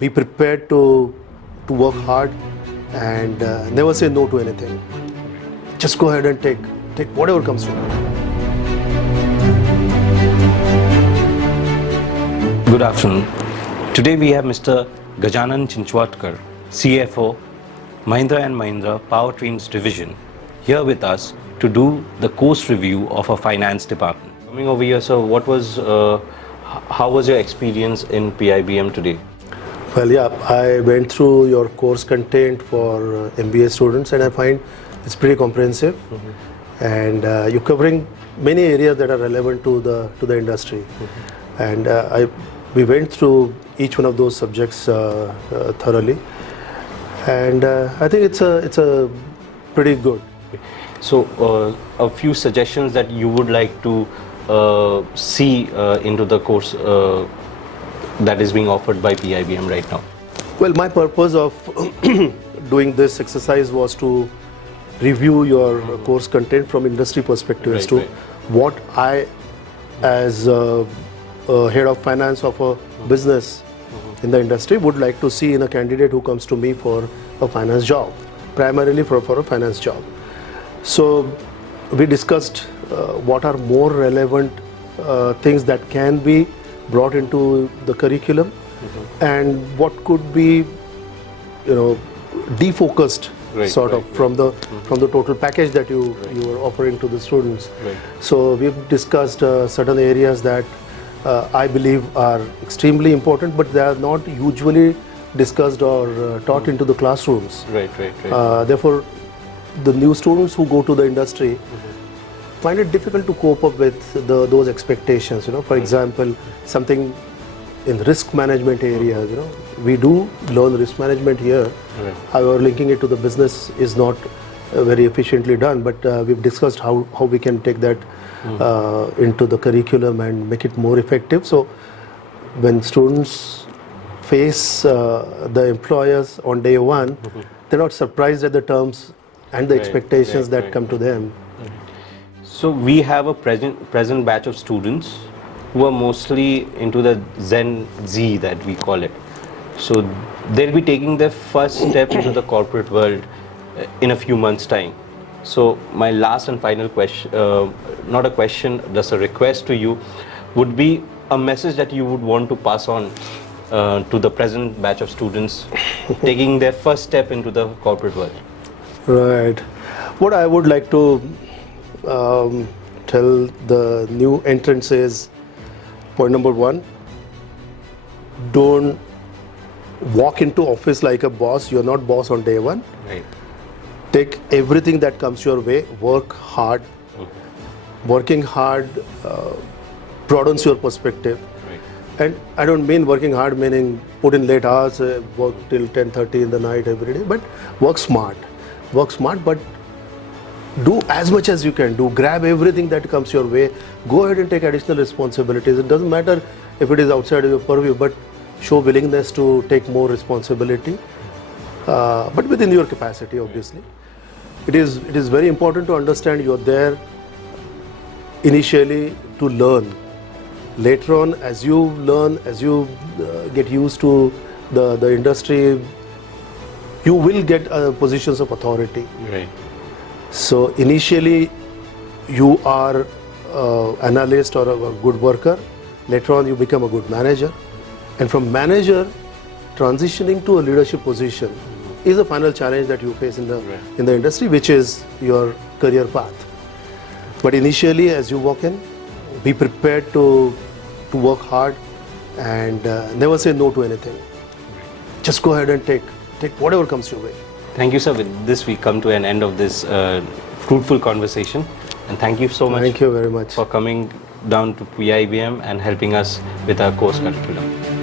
be prepared to work hard and never say no to anything. Just go ahead and take whatever comes to you. Good afternoon. Today we have Mr. Gajanan Chinchwadkar, CFO, Mahindra and Mahindra Powertrains Division, here with us to do the course review of our finance department. Coming over here, sir, how was your experience in PIBM today? Well, yeah, I went through your course content for MBA students, and I find it's pretty comprehensive. And you're covering many areas that are relevant to the industry. And we went through each one of those subjects thoroughly, and I think it's a pretty good. So a few suggestions that you would like to see into the course that is being offered by PIBM right now. Well, my purpose of doing this exercise was to review your course content from industry perspective as to what I, as head of finance of a business in the industry, would like to see in a candidate who comes to me for a finance job, primarily for a finance job. So we discussed what are more relevant things that can be brought into the curriculum, and what could be, defocused from the total package that you were offering to the students. So we've discussed certain areas that I believe are extremely important, but they are not usually discussed or taught into the classrooms. Therefore, the new students who go to the industry find it difficult to cope up with those expectations. For example, something in risk management areas. We do learn risk management here. However, linking it to the business is not very efficiently done. But we've discussed how we can take that into the curriculum and make it more effective. So when students face the employers on day one, they're not surprised at the terms and the expectations that come to them. So we have a present batch of students who are mostly into the Gen Z that we call it. So they'll be taking their first step into the corporate world in a few months' time. So my last and final question, not a question, just a request to you, would be a message that you would want to pass on to the present batch of students taking their first step into the corporate world. Right. What I would like to tell the new entrants is, point number one, don't walk into office like a boss. You're not boss on day one. Take everything that comes your way, work hard. Working hard broadens your perspective. And I don't mean working hard meaning put in late hours, work till 10:30 in the night every day, but work smart. Work smart, but do as much as you can. Grab everything that comes your way. Go ahead and take additional responsibilities. It doesn't matter if it is outside of your purview, but show willingness to take more responsibility, but within your capacity, obviously. It is very important to understand you're there initially to learn. Later on, as you learn, as you get used to the industry, you will get positions of authority. So initially, you are analyst or a good worker. Later on, you become a good manager, and from manager, transitioning to a leadership position is a final challenge that you face in the industry, which is your career path. But initially, as you walk in, be prepared to work hard and never say no to anything. Just go ahead and take whatever comes your way. Thank you, sir. With this, we come to an end of this fruitful conversation. And thank you so much. Thank you very much for coming down to PIBM and helping us with our course curriculum.